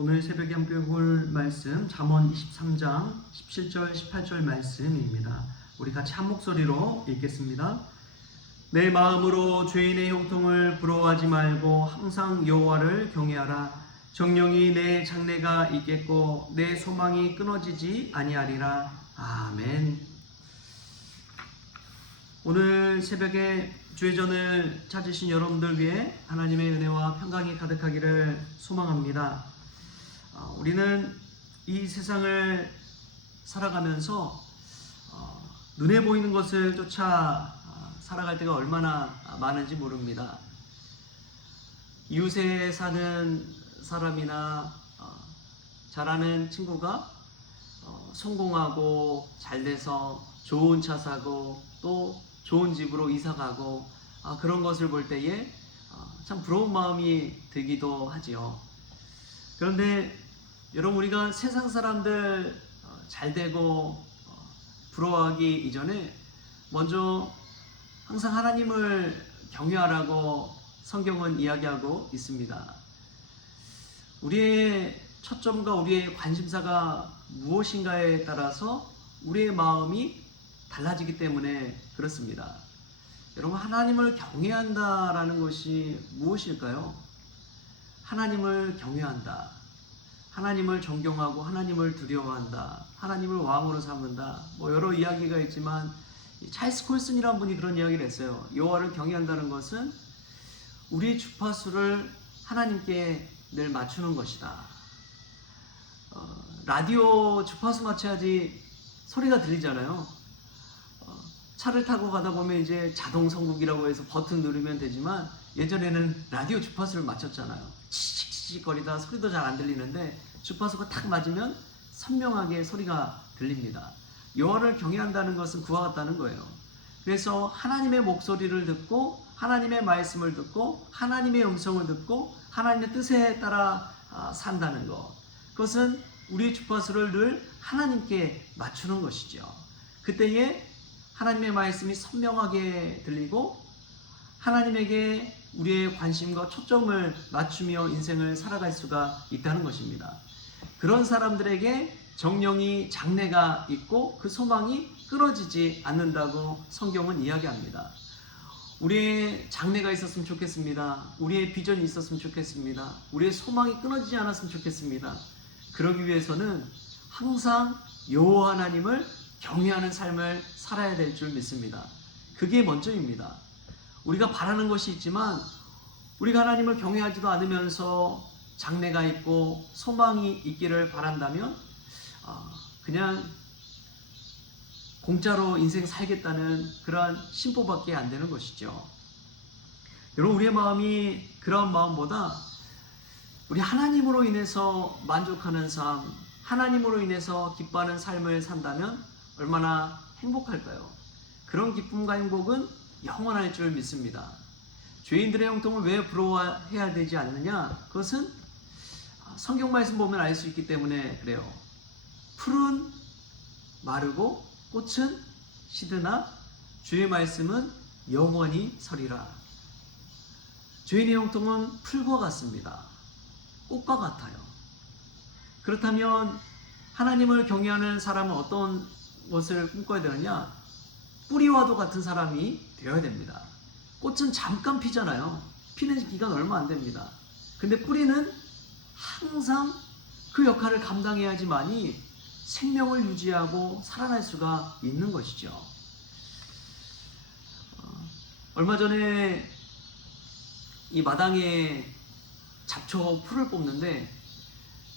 오늘 새벽에 함께 볼 말씀 잠언 23장 17절 18절 말씀입니다. 우리 같이 한 목소리로 읽겠습니다. 내 마음으로 죄인의 형통을 부러워하지 말고 항상 여호와를 경외하라. 정령이 내 장래가 있겠고 내 소망이 끊어지지 아니하리라. 아멘. 오늘 새벽에 주의전을 찾으신 여러분들 위해 하나님의 은혜와 평강이 가득하기를 소망합니다. 우리는 이 세상을 살아가면서 눈에 보이는 것을 쫓아 살아갈 때가 얼마나 많은지 모릅니다. 이웃에 사는 사람이나 잘 아는 친구가 성공하고 잘돼서 좋은 차 사고 또 좋은 집으로 이사 가고 그런 것을 볼 때에 참 부러운 마음이 들기도 하지요. 그런데 여러분, 우리가 세상 사람들 잘 되고 부러워하기 이전에 먼저 항상 하나님을 경외하라고 성경은 이야기하고 있습니다. 우리의 초점과 우리의 관심사가 무엇인가에 따라서 우리의 마음이 달라지기 때문에 그렇습니다. 여러분, 하나님을 경외한다라는 것이 무엇일까요? 하나님을 경외한다, 하나님을 존경하고 하나님을 두려워한다, 하나님을 왕으로 삼는다, 여러 이야기가 있지만 찰스 콜슨이라는 분이 그런 이야기를 했어요. 여호와를 경외한다는 것은 우리 주파수를 하나님께 늘 맞추는 것이다. 라디오 주파수 맞춰야지 소리가 들리잖아요. 차를 타고 가다 보면 이제 자동 선국이라고 해서 버튼 누르면 되지만 예전에는 라디오 주파수를 맞췄잖아요. 치익치익거리다 소리도 잘 안 들리는데 주파수가 탁 맞으면 선명하게 소리가 들립니다. 여호와를 경외한다는 것은 그와 같다는 거예요. 그래서 하나님의 목소리를 듣고 하나님의 말씀을 듣고 하나님의 음성을 듣고 하나님의 뜻에 따라 산다는 것, 그것은 우리의 주파수를 늘 하나님께 맞추는 것이죠. 그때에 하나님의 말씀이 선명하게 들리고 하나님에게 우리의 관심과 초점을 맞추며 인생을 살아갈 수가 있다는 것입니다. 그런 사람들에게 정령이 장래가 있고 그 소망이 끊어지지 않는다고 성경은 이야기합니다. 우리의 장래가 있었으면 좋겠습니다. 우리의 비전이 있었으면 좋겠습니다. 우리의 소망이 끊어지지 않았으면 좋겠습니다. 그러기 위해서는 항상 여호와 하나님을 경외하는 삶을 살아야 될 줄 믿습니다. 그게 먼저입니다. 우리가 바라는 것이 있지만 우리가 하나님을 경외하지도 않으면서 장래가 있고 소망이 있기를 바란다면 그냥 공짜로 인생 살겠다는 그러한 심보밖에 안 되는 것이죠. 여러분, 우리의 마음이 그런 마음보다 우리 하나님으로 인해서 만족하는 삶, 하나님으로 인해서 기뻐하는 삶을 산다면 얼마나 행복할까요? 그런 기쁨과 행복은 영원할 줄 믿습니다. 죄인들의 형통을 왜 부러워해야 되지 않느냐? 그것은 성경 말씀 보면 알 수 있기 때문에 그래요. 풀은 마르고 꽃은 시드나 주의 말씀은 영원히 서리라. 죄인의 형통은 풀과 같습니다. 꽃과 같아요. 그렇다면 하나님을 경외하는 사람은 어떤 것을 꿈꿔야 되느냐? 뿌리와도 같은 사람이 되어야 됩니다. 꽃은 잠깐 피잖아요. 피는 기간 얼마 안 됩니다. 근데 뿌리는 항상 그 역할을 감당해야지만이 생명을 유지하고 살아날 수가 있는 것이죠. 얼마 전에 이 마당에 잡초 풀을 뽑는데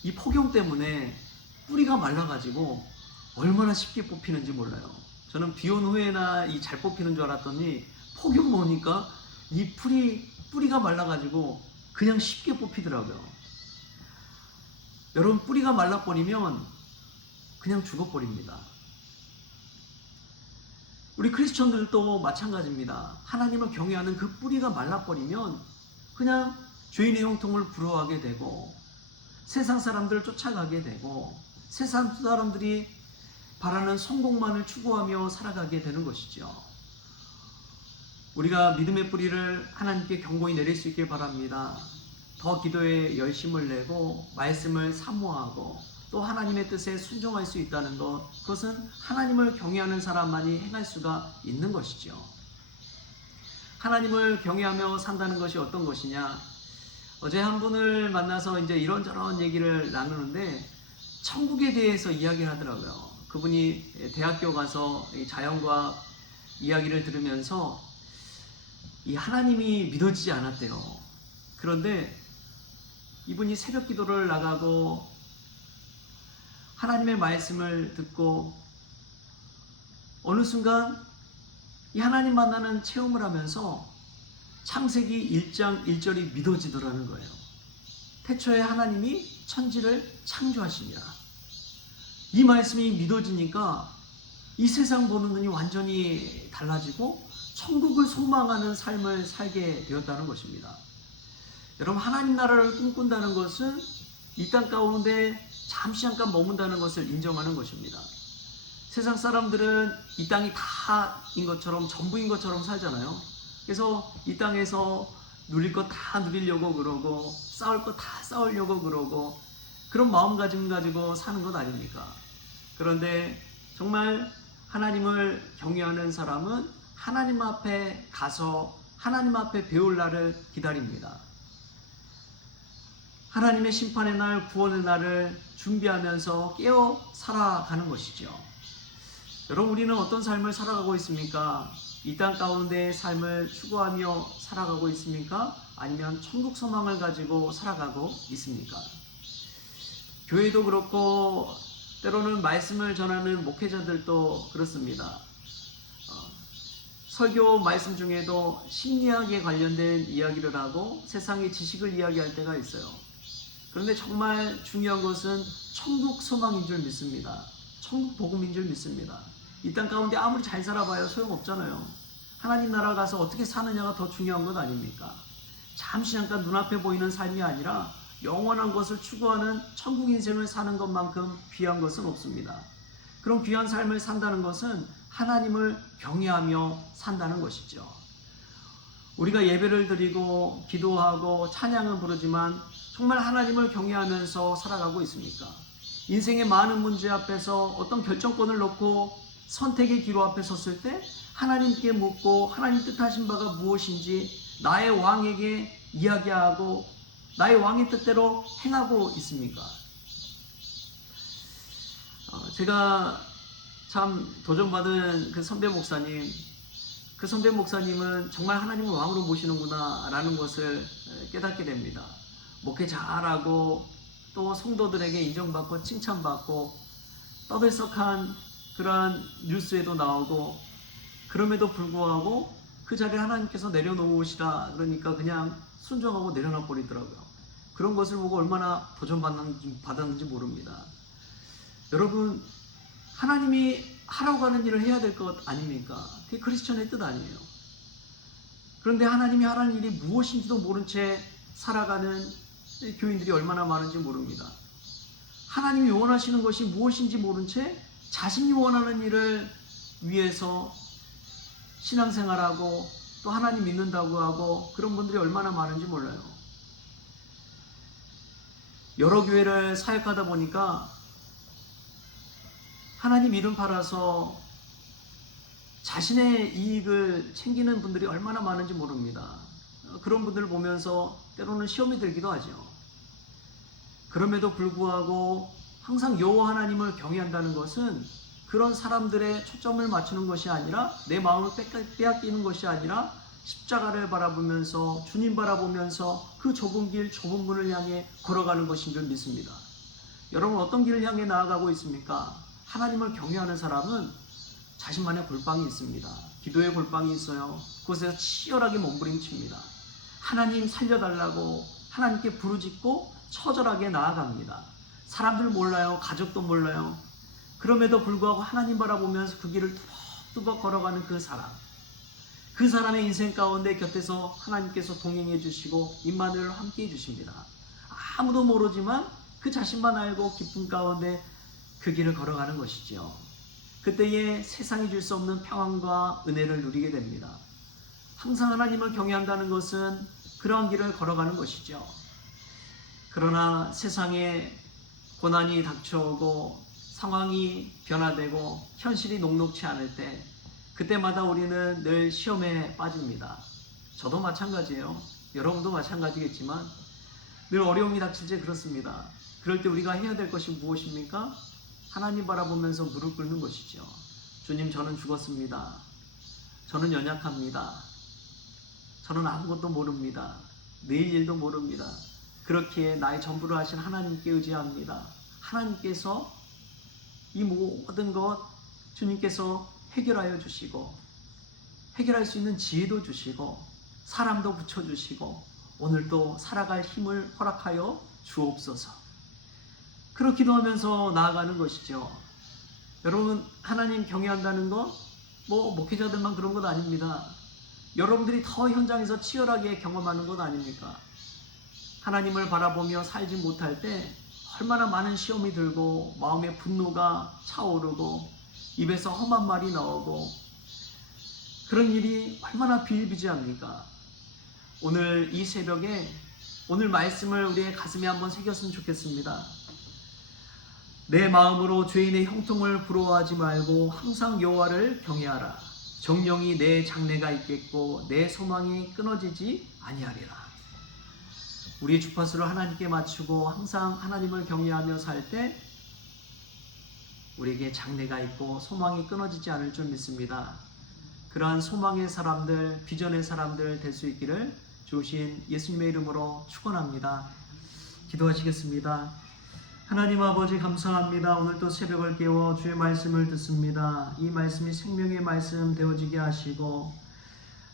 이 폭염 때문에 뿌리가 말라가지고 얼마나 쉽게 뽑히는지 몰라요. 저는 비 온 후에나 잘 뽑히는 줄 알았더니 폭염 오니까 이 뿌리가 말라가지고 그냥 쉽게 뽑히더라고요. 여러분, 뿌리가 말라버리면 그냥 죽어버립니다. 우리 크리스천들도 마찬가지입니다. 하나님을 경외하는 그 뿌리가 말라버리면 그냥 죄인의 형통을 부러워하게 되고 세상 사람들을 쫓아가게 되고 세상 사람들이 바라는 성공만을 추구하며 살아가게 되는 것이죠. 우리가 믿음의 뿌리를 하나님께 경고히 내릴 수 있길 바랍니다. 더 기도에 열심을 내고 말씀을 사모하고 또 하나님의 뜻에 순종할 수 있다는 것, 그것은 하나님을 경외하는 사람만이 행할 수가 있는 것이죠. 하나님을 경외하며 산다는 것이 어떤 것이냐? 어제 한 분을 만나서 이제 이런저런 얘기를 나누는데 천국에 대해서 이야기를 하더라고요. 그분이 대학교 가서 자연과학 이야기를 들으면서 이 하나님이 믿어지지 않았대요. 그런데 이분이 새벽 기도를 나가고 하나님의 말씀을 듣고 어느 순간 이 하나님 만나는 체험을 하면서 창세기 1장 1절이 믿어지더라는 거예요. 태초에 하나님이 천지를 창조하시니라. 이 말씀이 믿어지니까 이 세상 보는 눈이 완전히 달라지고 천국을 소망하는 삶을 살게 되었다는 것입니다. 여러분, 하나님 나라를 꿈꾼다는 것은 이 땅 가운데 잠시 잠깐 머문다는 것을 인정하는 것입니다. 세상 사람들은 이 땅이 다인 것처럼, 전부인 것처럼 살잖아요. 그래서 이 땅에서 누릴 것 다 누리려고 그러고 싸울 것 다 싸우려고 그러고 그런 마음가짐 가지고 사는 것 아닙니까? 그런데 정말 하나님을 경외하는 사람은 하나님 앞에 가서 하나님 앞에 배울 날을 기다립니다. 하나님의 심판의 날, 구원의 날을 준비하면서 깨어 살아가는 것이죠. 여러분, 우리는 어떤 삶을 살아가고 있습니까? 이 땅 가운데의 삶을 추구하며 살아가고 있습니까? 아니면 천국 소망을 가지고 살아가고 있습니까? 교회도 그렇고 때로는 말씀을 전하는 목회자들도 그렇습니다. 설교 말씀 중에도 심리학에 관련된 이야기를 하고 세상의 지식을 이야기할 때가 있어요. 그런데 정말 중요한 것은 천국 소망인 줄 믿습니다. 천국 복음인 줄 믿습니다. 이 땅 가운데 아무리 잘 살아봐야 소용없잖아요. 하나님 나라 가서 어떻게 사느냐가 더 중요한 것 아닙니까? 잠시 잠깐 눈앞에 보이는 삶이 아니라 영원한 것을 추구하는 천국 인생을 사는 것만큼 귀한 것은 없습니다. 그런 귀한 삶을 산다는 것은 하나님을 경외하며 산다는 것이죠. 우리가 예배를 드리고 기도하고 찬양을 부르지만 정말 하나님을 경외하면서 살아가고 있습니까? 인생의 많은 문제 앞에서 어떤 결정권을 놓고 선택의 기로 앞에 섰을 때 하나님께 묻고 하나님 뜻하신 바가 무엇인지 나의 왕에게 이야기하고 나의 왕의 뜻대로 행하고 있습니까? 제가 참 도전받은 그 선배 목사님은 정말 하나님을 왕으로 모시는구나 라는 것을 깨닫게 됩니다. 목회 잘하고 또 성도들에게 인정받고 칭찬받고 떠들썩한 그러한 뉴스에도 나오고 그럼에도 불구하고 그 자리에 하나님께서 내려놓으시라 그러니까 그냥 순종하고 내려놔 버리더라고요. 그런 것을 보고 얼마나 도전받았는지 모릅니다. 여러분, 하나님이 하라고 하는 일을 해야 될 것 아닙니까? 그게 크리스천의 뜻 아니에요. 그런데 하나님이 하라는 일이 무엇인지도 모른 채 살아가는 교인들이 얼마나 많은지 모릅니다. 하나님이 원하시는 것이 무엇인지 모른 채 자신이 원하는 일을 위해서 신앙생활하고 또 하나님 믿는다고 하고 그런 분들이 얼마나 많은지 몰라요. 여러 교회를 사역하다 보니까 하나님 이름 팔아서 자신의 이익을 챙기는 분들이 얼마나 많은지 모릅니다. 그런 분들을 보면서 때로는 시험이 들기도 하죠. 그럼에도 불구하고 항상 여호와 하나님을 경외한다는 것은 그런 사람들의 초점을 맞추는 것이 아니라 내 마음을 빼앗기는 것이 아니라 십자가를 바라보면서 주님 바라보면서 그 좁은 길 좁은 문을 향해 걸어가는 것인 줄 믿습니다. 여러분, 어떤 길을 향해 나아가고 있습니까? 하나님을 경외하는 사람은 자신만의 골방이 있습니다. 기도의 골방이 있어요. 그곳에서 치열하게 몸부림칩니다. 하나님 살려달라고 하나님께 부르짖고 처절하게 나아갑니다. 사람들 몰라요. 가족도 몰라요. 그럼에도 불구하고 하나님 바라보면서 그 길을 뚜벅뚜벅 걸어가는 그 사람. 그 사람의 인생 가운데 곁에서 하나님께서 동행해 주시고 임마누엘로 함께 해 주십니다. 아무도 모르지만 그 자신만 알고 기쁨 가운데 그 길을 걸어가는 것이죠. 그때에 세상이 줄 수 없는 평안과 은혜를 누리게 됩니다. 항상 하나님을 경외한다는 것은 그러한 길을 걸어가는 것이죠. 그러나 세상에 고난이 닥쳐오고 상황이 변화되고 현실이 녹록치 않을 때 그때마다 우리는 늘 시험에 빠집니다. 저도 마찬가지예요. 여러분도 마찬가지겠지만 늘 어려움이 닥칠 때 그렇습니다. 그럴 때 우리가 해야 될 것이 무엇입니까? 하나님 바라보면서 무릎 꿇는 것이죠. 주님, 저는 죽었습니다. 저는 연약합니다. 저는 아무것도 모릅니다. 내일 일도 모릅니다. 그렇기에 나의 전부를 하신 하나님께 의지합니다. 하나님께서 이 모든 것 주님께서 해결하여 주시고 해결할 수 있는 지혜도 주시고 사람도 붙여주시고 오늘도 살아갈 힘을 허락하여 주옵소서. 그렇게 기도하면서 나아가는 것이죠. 여러분, 하나님 경외한다는 것 목회자들만 그런 것 아닙니다. 여러분들이 더 현장에서 치열하게 경험하는 것 아닙니까? 하나님을 바라보며 살지 못할 때 얼마나 많은 시험이 들고 마음의 분노가 차오르고 입에서 험한 말이 나오고 그런 일이 얼마나 비일비재합니까? 오늘 이 새벽에 오늘 말씀을 우리의 가슴에 한번 새겼으면 좋겠습니다. 내 마음으로 죄인의 형통을 부러워하지 말고 항상 여호와를 경외하라. 정령이 내 장래가 있겠고 내 소망이 끊어지지 아니하리라. 우리의 주파수를 하나님께 맞추고 항상 하나님을 경외하며 살 때 우리에게 장래가 있고 소망이 끊어지지 않을 줄 믿습니다. 그러한 소망의 사람들, 비전의 사람들 될 수 있기를 주신 예수님의 이름으로 축원합니다. 기도하시겠습니다. 하나님 아버지 감사합니다. 오늘도 새벽을 깨워 주의 말씀을 듣습니다. 이 말씀이 생명의 말씀 되어지게 하시고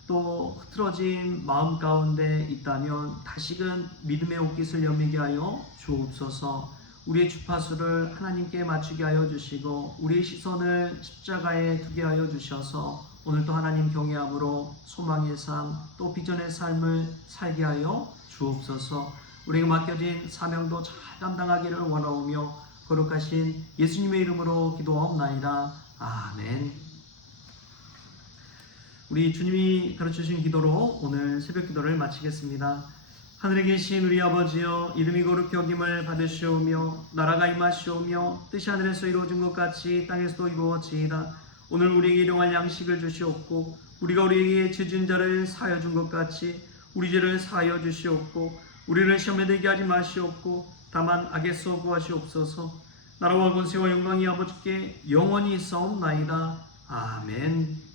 또 흐트러진 마음 가운데 있다면 다시금 믿음의 옷깃을 여미게 하여 주옵소서. 우리의 주파수를 하나님께 맞추게 하여 주시고 우리의 시선을 십자가에 두게 하여 주셔서 오늘도 하나님 경외함으로 소망의 삶 또 비전의 삶을 살게 하여 주옵소서. 우리에게 맡겨진 사명도 잘 감당하기를 원하오며 거룩하신 예수님의 이름으로 기도하옵나이다. 아멘. 우리 주님이 가르쳐주신 기도로 오늘 새벽 기도를 마치겠습니다. 하늘에 계신 우리 아버지여, 이름이 거룩히 여김을 받으시오며 나라가 임하시오며 뜻이 하늘에서 이루어진 것 같이 땅에서도 이루어지이다. 오늘 우리에게 일용할 양식을 주시옵고 우리가 우리에게 죄진 자를 사하여 준 것 같이 우리 죄를 사하여 주시옵고 우리를 시험에 들게 하지 마시옵고 다만 악에서 구하시옵소서. 나라와 권세와 영광이 아버지께 영원히 있사옵나이다. 아멘.